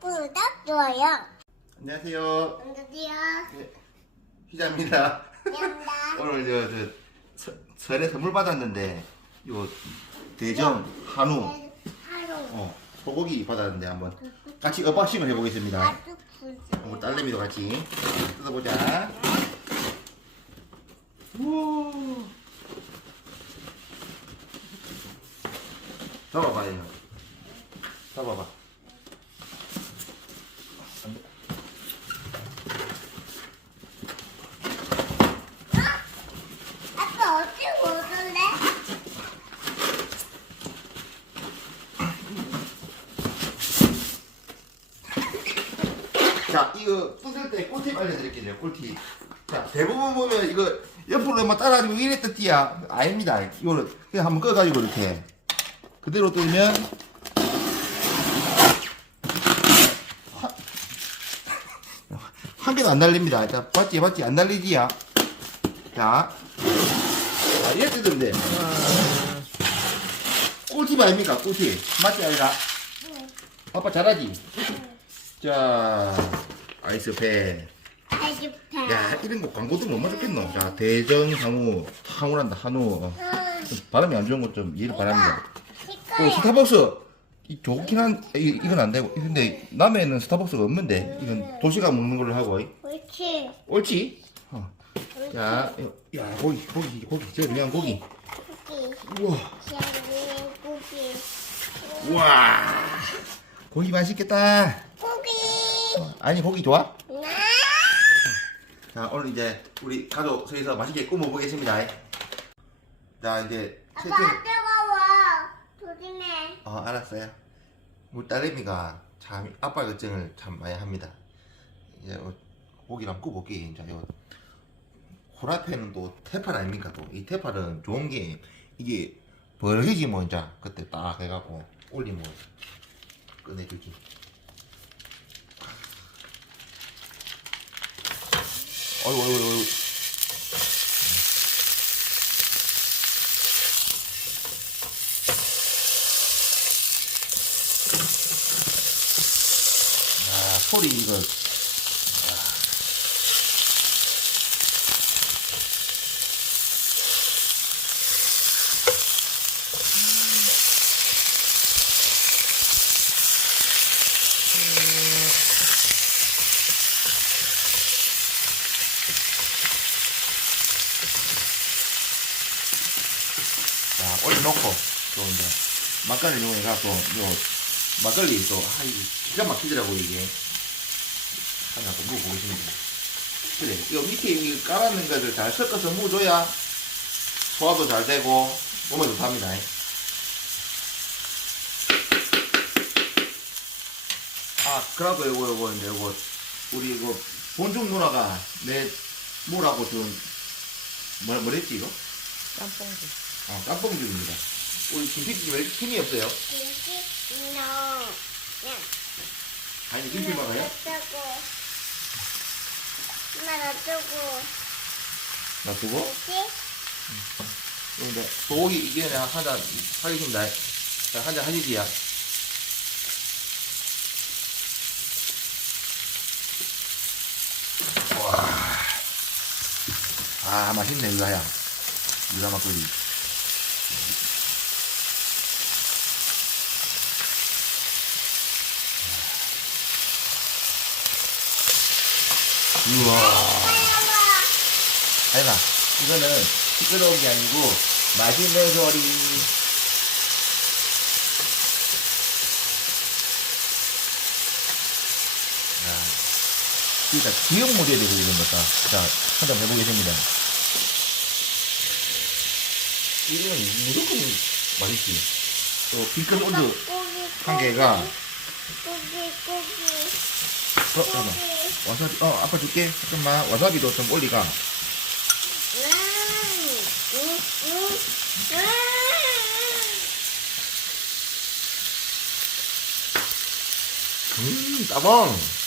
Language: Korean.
구독, 좋아요. 안녕하세요. 안녕하세요. 네, 희자입니다. 감사합니다. 오늘 저, 저 서- 설에 선물 받았는데 요 대정 한우 하루 어, 소고기 받았는데 한번 같이 어박싱을 해보겠습니다. 아주. 우리 딸내미도 같이 뜯어보자. 우와. 잡아봐 이거. 잡아봐. 안 돼. 아빠 어디 먹을래? 자, 이거 뜯을 때 꿀팁 알려드릴게요. 꿀팁. 자, 대부분 보면 이거 옆으로 막 따라가지고 이래 뜯기야. 아닙니다. 이거를 그냥 한번 꺼가지고 이렇게 그대로 뜯으면 하- 한 개도 안 날립니다. 자, 봤지, 봤지, 안 날리지야. 자, 자, 이래 뜯으면 돼. 꿀팁 아닙니까? 꿀팁. 맞지, 아니라? 아빠 잘하지? 자, 아이스팩. 아주 배. 야, 이런 거 광고도 못 맞았겠노? 자, 대정 한우, 한우란다, 한우. 어. 좀 발음이 안 좋은 것 좀 이해를 바랍니다. 또 이거야. 스타벅스, 이 좋긴 한, 이, 이건 안 되고. 근데 남해는 스타벅스가 없는데, 이건 도시락 먹는 걸로 하고. 옳지. 옳지? 어. 자, 야, 고기, 고기, 고기, 저 그냥 고기. 고기. 우와, 고기. 우와. 고기 맛있겠다. 아니, 고기 좋아? 나. 자 오늘 이제 우리 가족 셋이서 맛있게 꾸며 보겠습니다. 자 이제 아빠. 뜨거워. 조심해. 어 알았어요. 우리 딸내미가 참 아빠 걱정을 참 많이 합니다. 이제 어, 고기랑 구워볼게. 이제 요 호라페는 또 테팔 아닙니까? 또 이 테팔은 좋은 게 이게 버릇이지 뭐 이제 그때 딱 해갖고 올리면 꺼내주지. 어이구 어이구 어이구. 아, 소리 이거. 자, 올려놓고, 또 이제, 막간을 이용해갖고, 요, 막걸리 또, 아, 이게 기가 막히더라고, 이게. 하나 또 먹어보겠습니다. 그래, 요 밑에 이 깔아놓은 것을 잘 섞어서 묻어야 소화도 잘 되고, 몸에 좋답니다. 아, 그러고 요거, 요거, 이제 요거, 우리 이거, 본중 누나가 내 뭐라고 좀, 뭐, 뭐랬지, 이거? 짬뽕기. 어, 깜뽕죽입니다. 우리 김치찌개 왜 이렇게 힘이 없어요? 김치. 너. 아니, 김치 먹어요? 놔두고. 엄마 놔두고. 놔두고. 뭐지? 그런데 소고기 이게 그냥 한잔 하겠습니다. 자, 한잔 하시지야. 아, 맛있네, 이거야. 이거 막걸리. 우와. 아니라, 이거는 시끄러운 게 아니고, 맛있는 소리. 자, 일단 기억 모델이 보이는 거다. 자, 한잔 해보겠습니다. 이거는 무조건 맛있지. 또, 빛깔 온도. 한 개가. 어, 잠깐만. 와사비, 어, 아빠 줄게. 잠깐만. 와사비도 좀 올리가. 음, 따봉.